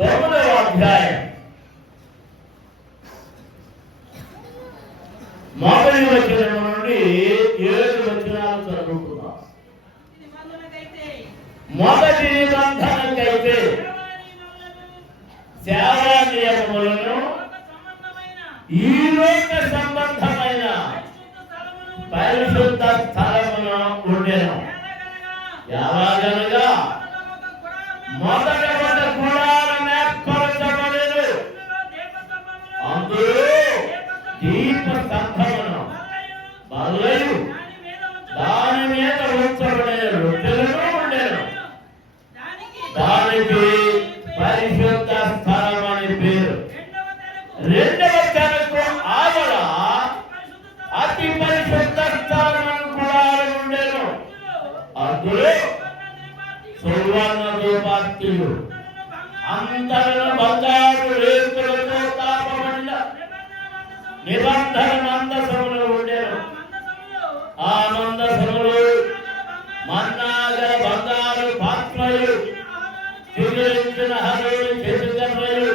9వ అధ్యాయం మొదటి వచనం నుండి 7 వచనాలు చదువుకుందాం. మొదటి నిబంధనకైతే సేవా నియమములను ఈ లోక సంబంధమైన పరిశుద్ధ స్థలమున ఉండెను. ఎలాగనగా మొదట ఒక గుడారం ఏర్పరచబడెను, అందులో దీప స్తంభమును బల్లయు దాని మీద ఉంచబడిన రొట్టెలను ఉండెను. దానికి పరిశుద్ధ స్థలం అని పేరు. రెండవ తెరకు ఆవల అతి పరిశుద్ధ స్థలమును గుడారం ఉండెను. అందులో సువర్ణ ధూపార్తియు అంతరను బంగారు రేకులతో తాపబడిన నిబంధన మందసములు ఉండెను. ఆ మందసములు మన్నాగల బంగారు పాత్రలు, చిగురించిన హరుడు చెరుగర్రలు,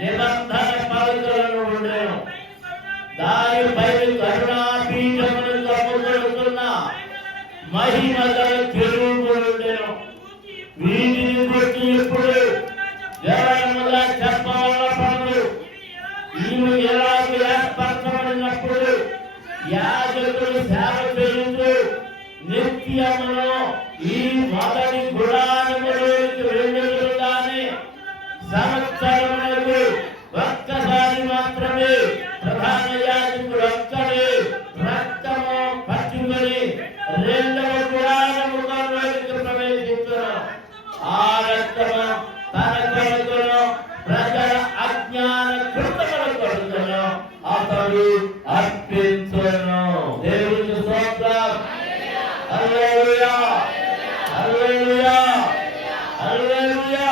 నిబంధన పలుకలను ఉండెను. దానిపై కరుణాపీఠమును కప్పుకొడుతున్న మహిమ గల కెరూబులు ఉండెను. వీటిని బట్టి ఇప్పుడు వివరముగా చెప్పవలన పనులు. ఈమె ఎలాగూ ఏర్పరచబడినప్పుడు యాజకులు సేవ చేయుచు నిత్యమును ఈ మొదటి గుడారములోకి వెళ్ళుగానే సంవత్సరములకు ఒక్కసారి మాత్రమే ప్రధాన యాజకుడు ఒక్కడే రక్తము పట్టుకొని రెండవ గుడారములోకి ప్రవేశించును. ఆ రక్తము తన కొరకును ప్రజల అజ్ఞాన కృతముల కొరకును అతడు అర్పించును. దేవునికి స్తోత్రం. హల్లెలూయా, హల్లెలూయా, హల్లెలూయా.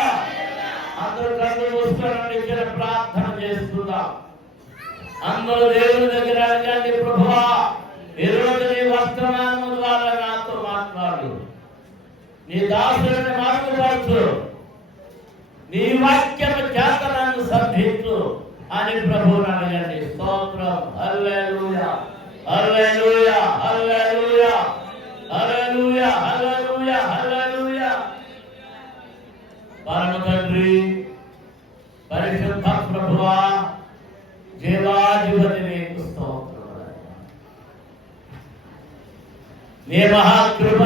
అందరూ కళ్ళు మూసుకొని ఇక్కడ ప్రార్థన చేస్తున్నాం. అందరూ దేవుని దగ్గర అడగండి, ప్రభువా ఈరోజు నీ వర్తమానము ద్వారా నాతో మాట్లాడు, నీ దాసుని మార్గపరచు, నీ వాక్యము చేత నన్ను సంధించు అని ప్రభువుని అడగండి. స్తోత్రం. హల్లెలూయా, హల్లెలూయా, హల్లెలూయా, హల్లెలూయా, హల్లెలూయా, హల్లెలూయా. పరమ తండ్రి, పరిశుద్ధ ప్రభువా, జీవాధిపతి నీకు స్తోత్రం. నీ మహాకృప